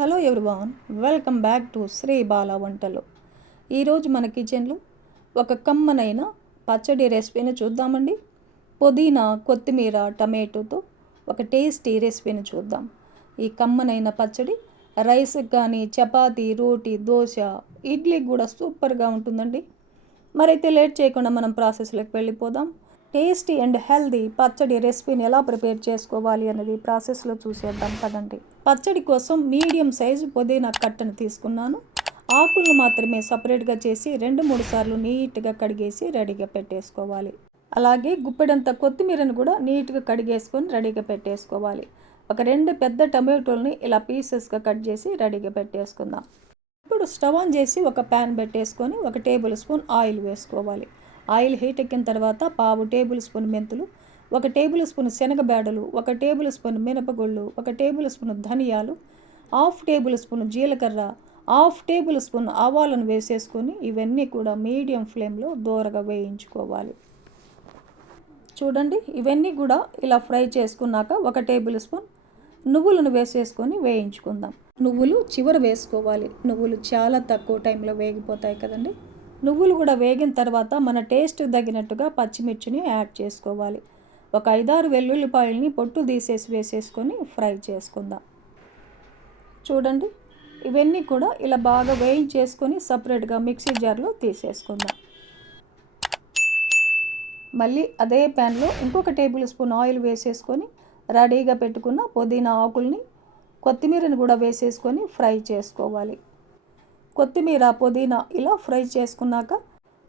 Hello everyone, welcome back to Sri Bala వంటలు. ఈరోజు మన కిచెన్లో ఒక కమ్మనైన పచ్చడి రెసిపీని చూద్దామండి. పుదీనా, కొత్తిమీర, టమాటోతో ఒక టేస్టీ రెసిపీని చూద్దాం. ఈ కమ్మనైన పచ్చడి రైస్కి కానీ, చపాతీ, రోటీ, దోశ, ఇడ్లీకి కూడా సూపర్గా ఉంటుందండి. మరైతే లేట్ చేయకుండా మనం ప్రాసెస్లోకి వెళ్ళిపోదాం. టేస్టీ అండ్ హెల్దీ పచ్చడి రెసిపీని ఎలా ప్రిపేర్ చేసుకోవాలి అనేది ప్రాసెస్లో చూసేద్దాం పదండి. పచ్చడి కోసం మీడియం సైజు పుదీనా కట్టను తీసుకున్నాను. ఆకులను మాత్రమే సపరేట్గా చేసి 2-3 సార్లు నీట్గా కడిగేసి రెడీగా పెట్టేసుకోవాలి. అలాగే గుప్పెడంత కొత్తిమీరను కూడా నీట్గా కడిగేసుకొని రెడీగా పెట్టేసుకోవాలి. ఒక 2 పెద్ద టమాటోల్ని ఇలా పీసెస్గా కట్ చేసి రెడీగా పెట్టేసుకుందాం. ఇప్పుడు స్టవ్ ఆన్ చేసి ఒక ప్యాన్ పెట్టేసుకొని 1 టేబుల్ స్పూన్ ఆయిల్ వేసుకోవాలి. ఆయిల్ హీట్ ఎక్కిన తర్వాత 1/2 టేబుల్ స్పూన్ మెంతులు, 1 టేబుల్ స్పూన్ శనగబేడలు, 1 టేబుల్ స్పూన్ మినపగుళ్ళు, 1 టేబుల్ స్పూన్ ధనియాలు, 1/2 టేబుల్ స్పూన్ జీలకర్ర, 1/2 టేబుల్ స్పూన్ ఆవాలను వేసేసుకొని ఇవన్నీ కూడా మీడియం ఫ్లేమ్లో దోరగా వేయించుకోవాలి. చూడండి, ఇవన్నీ కూడా ఇలా ఫ్రై చేసుకున్నాక 1 టేబుల్ స్పూన్ నువ్వులను వేసేసుకొని వేయించుకుందాం. నువ్వులు చివర వేసుకోవాలి. నువ్వులు చాలా తక్కువ టైంలో వేగిపోతాయి కదండి. నువ్వులు కూడా వేగిన తర్వాత మన టేస్ట్ తగినట్టుగా పచ్చిమిర్చిని యాడ్ చేసుకోవాలి. ఒక 5-6 వెల్లుల్లిపాయలని పొట్టు తీసేసి వేసేసుకొని ఫ్రై చేసుకుందాం. చూడండి, ఇవన్నీ కూడా ఇలా బాగా వేయించేసుకొని సపరేట్గా మిక్సీ జార్లో తీసేసుకుందాం. మళ్ళీ అదే ప్యాన్లో ఇంకొక టేబుల్ స్పూన్ ఆయిల్ వేసేసుకొని రెడీగా పెట్టుకున్న పుదీనా ఆకుల్ని, కొత్తిమీరని కూడా వేసేసుకొని ఫ్రై చేసుకోవాలి. కొత్తిమీర, పుదీనా ఇలా ఫ్రై చేసుకున్నాక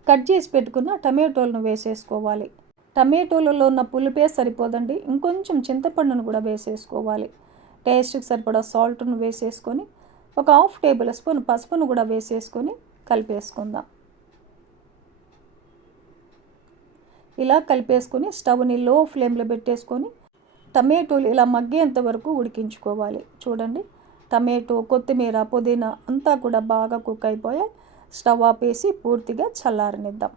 కట్ చేసి పెట్టుకున్న టమాటోలను వేసేసుకోవాలి. టమాటోలలో ఉన్న పులుపే సరిపోదండి, ఇంకొంచెం చింతపండును కూడా వేసేసుకోవాలి. టేస్ట్కి సరిపడా సాల్ట్ను వేసేసుకొని ఒక 1/2 టేబుల్ స్పూన్ పసుపును కూడా వేసేసుకొని కలిపేసుకుందాం. ఇలా కలిపేసుకొని స్టవ్ని లో ఫ్లేమ్లో పెట్టేసుకొని టమాటోలు ఇలా మగ్గేంత వరకు ఉడికించుకోవాలి. చూడండి, టమాటో, కొత్తిమీర, పుదీనా అంతా కూడా బాగా కుక్ అయిపోయాయి. స్టవ్ ఆపేసి పూర్తిగా చల్లారనిద్దాం.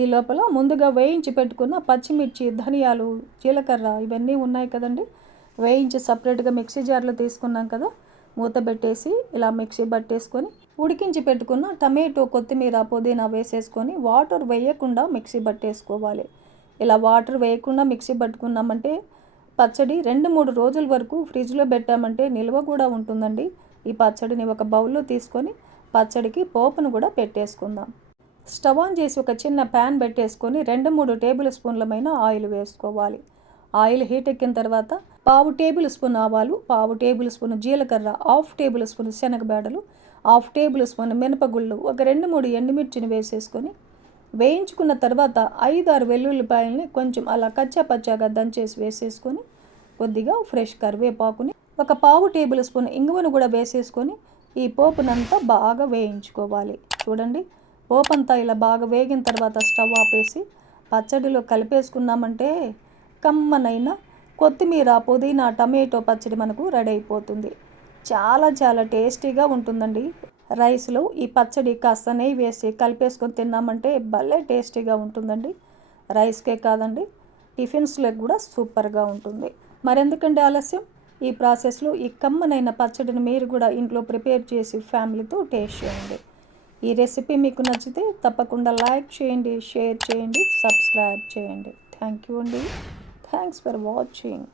ఈ లోపల ముందుగా వేయించి పెట్టుకున్న పచ్చిమిర్చి, ధనియాలు, జీలకర్ర ఇవన్నీ ఉన్నాయి కదండి, వేయించి సపరేట్గా మిక్సీ జార్లో తీసుకున్నాం కదా, మూత పెట్టేసి ఇలా మిక్సీ పట్టేసుకొని ఉడికించి పెట్టుకున్న టమాటో, కొత్తిమీర, పుదీనా వేసేసుకొని వాటర్ వేయకుండా మిక్సీ పట్టేసుకోవాలి. ఇలా వాటర్ వేయకుండా మిక్సీ పట్టుకున్నామంటే పచ్చడి 2-3 రోజుల వరకు ఫ్రిడ్జ్లో పెట్టామంటే నిల్వ కూడా ఉంటుందండి. ఈ పచ్చడిని ఒక బౌల్లో తీసుకొని పచ్చడికి పోపును కూడా పెట్టేసుకుందాం. స్టవ్ ఆన్ చేసి ఒక చిన్న ప్యాన్ పెట్టేసుకొని 2-3 టేబుల్ స్పూన్లమైన ఆయిల్ వేసుకోవాలి. ఆయిల్ హీట్ ఎక్కిన తర్వాత 1/2 టేబుల్ స్పూన్ ఆవాలు, 1/2 టేబుల్ స్పూన్ జీలకర్ర, 1/2 టేబుల్ స్పూన్ శనగబేడలు, 1/2 టేబుల్ స్పూన్ మినపగుళ్ళు, ఒక 2-3 ఎండుమిర్చిని వేసేసుకొని వేయించుకున్న తర్వాత 5-6 వెల్లుల్లిపాయలని కొంచెం అలా కచ్చాపచ్చాగా దంచేసి వేసేసుకొని కొద్దిగా ఫ్రెష్ కరివేపాకుని, ఒక 1/2 టేబుల్ స్పూన్ ఇంగువను కూడా వేసేసుకొని ఈ పోపునంతా బాగా వేయించుకోవాలి. చూడండి, పోపంతా ఇలా బాగా వేగిన తర్వాత స్టవ్ ఆపేసి పచ్చడిలో కలిపేసుకున్నామంటే కమ్మనైన కొత్తిమీర, పుదీనా, టమాటో పచ్చడి మనకు రెడీ అయిపోతుంది. చాలా చాలా టేస్టీగా ఉంటుందండి. రైస్లో ఈ పచ్చడి కాస్త నెయ్యి వేసి కలిపేసుకొని తిన్నామంటే భలే టేస్టీగా ఉంటుందండి. రైస్కే కాదండి, టిఫిన్స్లోకి కూడా సూపర్గా ఉంటుంది. మరెందుకంటే ఆలస్యం, ఈ ప్రాసెస్లో ఈ కమ్మనైన పచ్చడిని మీరు కూడా ఇంట్లో ప్రిపేర్ చేసి ఫ్యామిలీతో టేస్ట్ చేయండి. ఈ రెసిపీ మీకు నచ్చితే తప్పకుండా లైక్ చేయండి, షేర్ చేయండి, సబ్స్క్రైబ్ చేయండి. థ్యాంక్ యూ అండి. Thanks for watching.